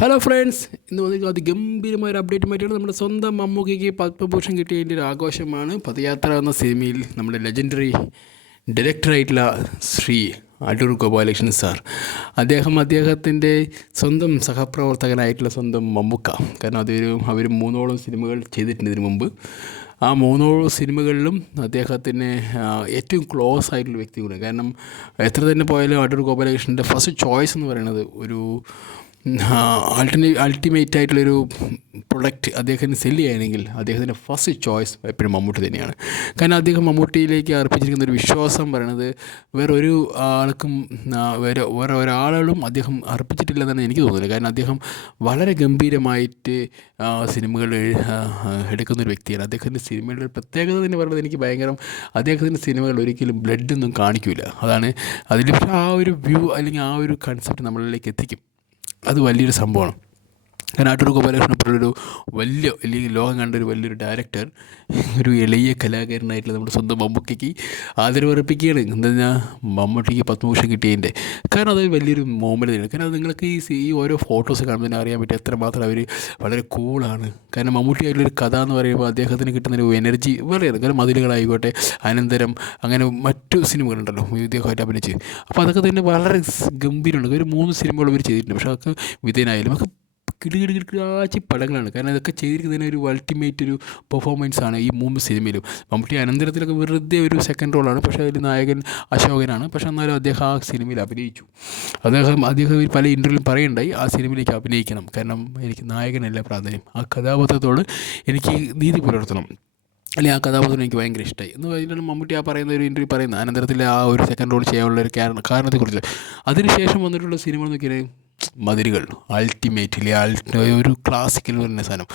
Hello friends, ഇന്ന് വന്നിരിക്കുന്ന അതിഗംഭീരമായ ഒരു അപ്ഡേറ്റുമായിട്ടാണ് നമ്മുടെ സ്വന്തം മമ്മൂക്കയ്ക്ക് പത്മഭൂഷൺ കിട്ടിയതിൻ്റെ ഒരു ആഘോഷമാണ്. പദയാത്ര എന്ന സിനിമയിൽ നമ്മുടെ ലെജൻഡറി ഡയറക്ടറായിട്ടുള്ള ശ്രീ അടൂർ ഗോപാലകൃഷ്ണൻ സാർ, അദ്ദേഹത്തിൻ്റെ സ്വന്തം സഹപ്രവർത്തകനായിട്ടുള്ള സ്വന്തം മമ്മൂക്ക. കാരണം അവർ 3ഓളം സിനിമകൾ ചെയ്തിട്ടുണ്ട് ഇതിനു മുമ്പ്. ആ 3ഓളം സിനിമകളിലും അദ്ദേഹത്തിന് ഏറ്റവും ക്ലോസ് ആയിട്ടുള്ള വ്യക്തി കൂടെ. കാരണം എത്ര തന്നെ പോയാലും അടൂർ ഗോപാലകൃഷ്ണൻ്റെ ഫസ്റ്റ് ചോയ്സ് എന്ന് പറയുന്നത് ഒരു അൾട്ടിമേറ്റ് ആയിട്ടുള്ളൊരു പ്രൊഡക്റ്റ് അദ്ദേഹത്തിന് സെല്ല് ചെയ്യണമെങ്കിൽ അദ്ദേഹത്തിൻ്റെ ഫസ്റ്റ് ചോയ്സ് എപ്പോഴും മമ്മൂട്ടി തന്നെയാണ്. കാരണം അദ്ദേഹം മമ്മൂട്ടിയിലേക്ക് അർപ്പിച്ചിരിക്കുന്ന ഒരു വിശ്വാസം പറയണത് വേറൊരു ആൾക്കും വേറെ ഒരാളും അദ്ദേഹം അർപ്പിച്ചിട്ടില്ലെന്നാണ് എനിക്ക് തോന്നുന്നത്. കാരണം അദ്ദേഹം വളരെ ഗംഭീരമായിട്ട് സിനിമകൾ എടുക്കുന്നൊരു വ്യക്തിയാണ്. അദ്ദേഹത്തിൻ്റെ സിനിമയുടെ പ്രത്യേകത എന്ന് പറയുന്നത് എനിക്ക് ഭയങ്കര, അദ്ദേഹത്തിൻ്റെ സിനിമകൾ ഒരിക്കലും ബ്ലഡൊന്നും കാണിക്കില്ല. അതാണ് അതിൽ ആ ഒരു വ്യൂ അല്ലെങ്കിൽ ആ ഒരു കൺസെപ്റ്റ് നമ്മളിലേക്ക് എത്തിക്കും. അത് വലിയൊരു സംഭവമാണ്. കാരണം അടൂർ ഗോപാലകൃഷ്ണൻ പോലൊരു വലിയ അല്ലെങ്കിൽ ലോകം കണ്ടൊരു വലിയൊരു ഡയറക്ടർ ഒരു എളിയ കലാകാരനായിട്ടുള്ള നമ്മുടെ സ്വന്തം മമ്മൂക്കയ്ക്ക് ആദരവർപ്പിക്കുകയാണ്. എന്താ പറഞ്ഞാൽ മമ്മൂട്ടിക്ക് പത്മഭൂഷൺ കിട്ടിയതിൻ്റെ. കാരണം അത് വലിയൊരു മോമെൻ്റ് തന്നെയാണ്. കാരണം നിങ്ങൾക്ക് ഈ ഓരോ ഫോട്ടോസ് കാണുമ്പോൾ തന്നെ അറിയാൻ പറ്റും എത്രമാത്രം അവർ വളരെ കൂളാണ്. കാരണം മമ്മൂട്ടിയായിട്ടുള്ളൊരു കഥ എന്ന് പറയുമ്പോൾ അദ്ദേഹത്തിന് കിട്ടുന്നൊരു എനർജി വേറെയാണ്. കാരണം മതിലുകളായിക്കോട്ടെ, അനന്തരം, അങ്ങനെ മറ്റു സിനിമകളുണ്ടല്ലോ ഇദ്ദേഹമായിട്ട് അഭിനയിച്ച്. അപ്പോൾ അതൊക്കെ തന്നെ വളരെ ഗംഭീരമാണ്. ഒരു 3 സിനിമകൾ അവർ ചെയ്തിട്ടുണ്ട്. പക്ഷേ അതൊക്കെ വിധേയനായാലും ഒക്കെ കിടുകിടുകിടാച്ചി പടങ്ങളാണ്. കാരണം ഇതൊക്കെ ചെയ്തിരിക്കുന്നതിന് ഒരു അൾട്ടിമേറ്റ് ഒരു പെർഫോമൻസാണ് ഈ 3 സിനിമയിലും. മമ്മൂട്ടി അനന്തരത്തിലൊക്കെ വെറുതെ ഒരു സെക്കൻഡ് റോളാണ്, പക്ഷേ അതിൽ നായകൻ അശോകനാണ്. പക്ഷേ എന്നാലും അദ്ദേഹം ആ സിനിമയിൽ അഭിനയിച്ചു. അദ്ദേഹം പല ഇൻ്റർവ്യൂവിലും പറയുണ്ടായി ആ സിനിമയിലേക്ക് അഭിനയിക്കണം. കാരണം എനിക്ക് നായകനല്ല പ്രാധാന്യം, ആ കഥാപാത്രത്തോട് എനിക്ക് നീതി പുലർത്തണം, അല്ലെങ്കിൽ ആ കഥാപാത്രം എനിക്ക് ഭയങ്കര ഇഷ്ടമായി എന്ന് പറഞ്ഞിട്ടാണ് മമ്മൂട്ടി ആ പറയുന്ന ഒരു ഇൻ്റർവ്യൂ പറയുന്നത്. അനന്തരത്തിൽ ആ ഒരു സെക്കൻഡ് റോൾ ചെയ്യാനുള്ള ഒരു കാരണത്തെക്കുറിച്ച്. അതിനുശേഷം വന്നിട്ടുള്ള സിനിമ നോക്കിയാൽ മതിലുകൾ അൾട്ടിമേറ്റ്ലി ഒരു ക്ലാസിക്കൽ പറയുന്ന സാധനം.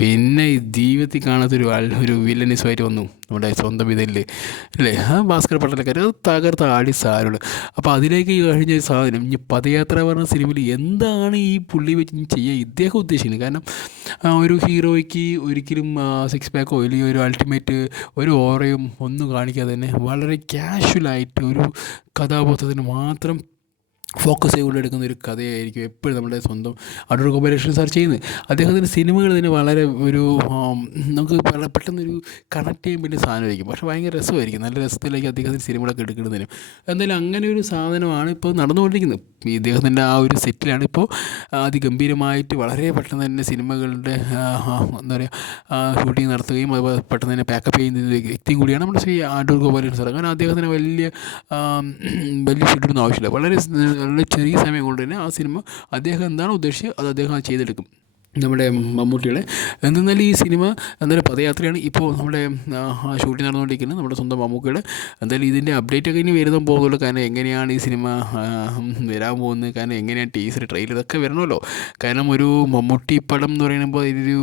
പിന്നെ ജീവിതത്തിൽ കാണാത്തൊരു ഒരു വില്ലനിസമായിട്ട് വന്നു നമ്മുടെ സ്വന്തം ഇതിൽ അല്ലേ, ആ ഭാസ്കർ പട്ടേലക്കാർ അത് തകർത്ത് ആടി സാരുള്ളൂ. അപ്പോൾ അതിലേക്ക് കഴിഞ്ഞ സാധനം ഇനി പദയാത്ര പറഞ്ഞ സിനിമയിൽ എന്താണ് ഈ പുള്ളി വെച്ച് ചെയ്യാൻ ഇദ്ദേഹം ഉദ്ദേശിക്കുന്നത്. കാരണം ഒരു ഹീറോയ്ക്ക് ഒരിക്കലും 6 പാക്കോ അല്ലെങ്കിൽ ഒരു അൾട്ടിമേറ്റ് ഒരു ഓറയും ഒന്നും കാണിക്കാതെ തന്നെ വളരെ ക്യാഷ്വലായിട്ട് ഒരു കഥാപാത്രത്തിന് മാത്രം ഫോക്കസ് ചെയ്തുകൊണ്ട് എടുക്കുന്ന ഒരു കഥയായിരിക്കും എപ്പോഴും നമ്മുടെ സ്വന്തം അടൂർ ഗോപാലകൃഷ്ണൻ സാർ ചെയ്യുന്നത്. അദ്ദേഹത്തിൻ്റെ സിനിമകൾ തന്നെ വളരെ ഒരു നമുക്ക് പെട്ടെന്നൊരു കണക്ട് ചെയ്യാൻ വേണ്ടി സാധനമായിരിക്കും. പക്ഷേ ഭയങ്കര രസമായിരിക്കും. നല്ല രസത്തിലേക്ക് അദ്ദേഹത്തിൻ്റെ സിനിമകളൊക്കെ എടുക്കുന്നതിനും. എന്തായാലും അങ്ങനെ ഒരു സാധനമാണ് ഇപ്പോൾ നടന്നുകൊണ്ടിരിക്കുന്നത്. ഇദ്ദേഹത്തിൻ്റെ ആ ഒരു സെറ്റിലാണ് ഇപ്പോൾ അതിഗംഭീരമായിട്ട് വളരെ പെട്ടെന്ന് തന്നെ സിനിമകളുടെ എന്താ പറയുക ഷൂട്ടിംഗ് നടത്തുകയും അതുപോലെ പെട്ടെന്ന് തന്നെ പാക്കപ്പ് ചെയ്യുന്ന വ്യക്തിയും കൂടിയാണ് നമ്മുടെ ശ്രീ അടൂർ ഗോപാലകൃഷ്ണൻ സാർ. കാരണം അദ്ദേഹത്തിന് വലിയ ഷൂട്ടൊന്നും ആവശ്യമില്ല. വളരെ ചെറിയ സമയം കൊണ്ട് തന്നെ ആ സിനിമ അദ്ദേഹം എന്താണോ ഉദ്ദേശിച്ചത് അത് അദ്ദേഹം ചെയ്തെടുക്കും, നമ്മുടെ മമ്മൂട്ടിയുടെ. എന്തെന്നാലും ഈ സിനിമ എന്തായാലും പദയാത്രയാണ് ഇപ്പോൾ നമ്മുടെ ഷൂട്ടിംഗ് നടന്നുകൊണ്ടിരിക്കുന്നത് നമ്മുടെ സ്വന്തം മമ്മൂക്കയുടെ. എന്തായാലും ഇതിൻ്റെ അപ്ഡേറ്റൊക്കെ ഇനി വരുന്നതും പോകുള്ളൂ. കാരണം എങ്ങനെയാണ് ഈ സിനിമ വരാൻ പോകുന്നത്, കാരണം എങ്ങനെയാണ് ടീസർ ട്രെയിലർ ഇതൊക്കെ വരണമല്ലോ. കാരണം ഒരു മമ്മൂട്ടി പടം എന്ന് പറയുമ്പോൾ ഇതൊരു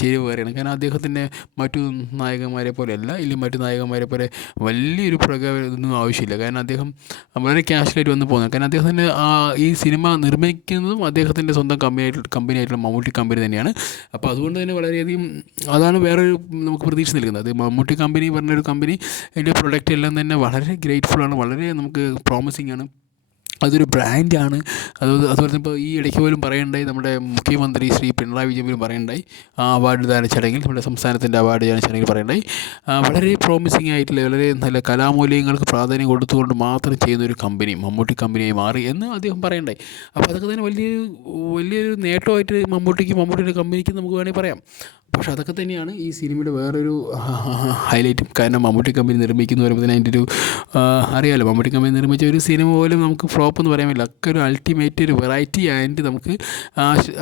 ചേരുവ വേറെയാണ്. കാരണം അദ്ദേഹത്തിൻ്റെ മറ്റു നായകന്മാരെ പോലെ അല്ല, ഇല്ലെങ്കിൽ മറ്റു നായകന്മാരെ പോലെ വലിയൊരു ഇതൊന്നും ആവശ്യമില്ല. കാരണം അദ്ദേഹം വളരെ ക്യാഷ്വലായിട്ട് വന്ന് പോകുന്നത്. കാരണം അദ്ദേഹത്തിൻ്റെ ഈ സിനിമ നിർമ്മിക്കുന്നതും അദ്ദേഹത്തിൻ്റെ സ്വന്തം കമ്പനിയായിട്ടുള്ള മമ്മൂട്ടി കമ്പനി തന്നെയാണ്. അപ്പോൾ അതുകൊണ്ട് തന്നെ വളരെയധികം അതാണ് വേറൊരു നമുക്ക് പ്രതീക്ഷ നൽകുന്നത്. അത് മമ്മൂട്ടി കമ്പനി പറഞ്ഞൊരു കമ്പനി അതിൻ്റെ പ്രൊഡക്റ്റ് എല്ലാം തന്നെ വളരെ ഗ്രേറ്റ്ഫുള്ളാണ്, വളരെ നമുക്ക് പ്രോമിസിങ് ആണ്. അതൊരു ബ്രാൻഡാണ്. അതുപോലെ തന്നെ ഇപ്പോൾ ഈ ഇടയ്ക്ക് പോലും പറയണ്ടായി നമ്മുടെ മുഖ്യമന്ത്രി ശ്രീ പിണറായി വിജയൻ പോലും പറയണ്ടായി ആ അവാർഡ് ദാന ചടങ്ങിൽ, നമ്മുടെ സംസ്ഥാനത്തിൻ്റെ അവാർഡ് ദാന ചടങ്ങിൽ പറയണ്ടായി വളരെ പ്രോമിസിങ് ആയിട്ടുള്ള വളരെ നല്ല കലാമൂല്യങ്ങൾക്ക് പ്രാധാന്യം കൊടുത്തുകൊണ്ട് മാത്രം ചെയ്യുന്നൊരു കമ്പനി മമ്മൂട്ടി കമ്പനിയായി മാറി എന്ന് അദ്ദേഹം പറയണ്ടായി. അപ്പോൾ അതൊക്കെ തന്നെ വലിയൊരു നേട്ടമായിട്ട് മമ്മൂട്ടിയുടെ കമ്പനിക്ക് നമുക്ക് വേണമെങ്കിൽ പറയാം. പക്ഷേ അതൊക്കെ തന്നെയാണ് ഈ സിനിമയുടെ വേറൊരു ഹൈലൈറ്റും. കാരണം മമ്മൂട്ടി കമ്പനി നിർമ്മിക്കുന്ന പറയുമ്പോൾ തന്നെ അതിൻ്റെ ഒരു അറിയാമല്ലോ, മമ്മൂട്ടി കമ്പനി നിർമ്മിച്ച ഒരു സിനിമ പോലും നമുക്ക് ഫ്ലോപ്പ് എന്ന് പറയാൻ പറ്റില്ല. ഒക്കെ ഒരു അൾട്ടിമേറ്റ് ഒരു വെറൈറ്റി ആയിട്ട് നമുക്ക്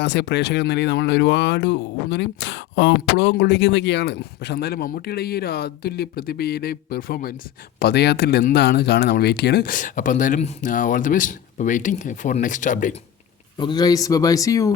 ആസ് എ പ്രേക്ഷകൻ എന്ന നിലയിൽ നമ്മൾ ഒരുപാട് എന്താ പറയുക പുളകം കൊള്ളിക്കുന്നതൊക്കെയാണ്. പക്ഷെ എന്തായാലും മമ്മൂട്ടിയുടെ ഈ ഒരു അതുല്യ പ്രതിഭയുടെ പെർഫോമൻസ് പദയാത്രയിൽ എന്താണ് കാണാൻ നമ്മൾ വെയിറ്റ് ചെയ്യാണ്. അപ്പോൾ എന്തായാലും all the best. Waiting for next update. Okay guys, bye, see U.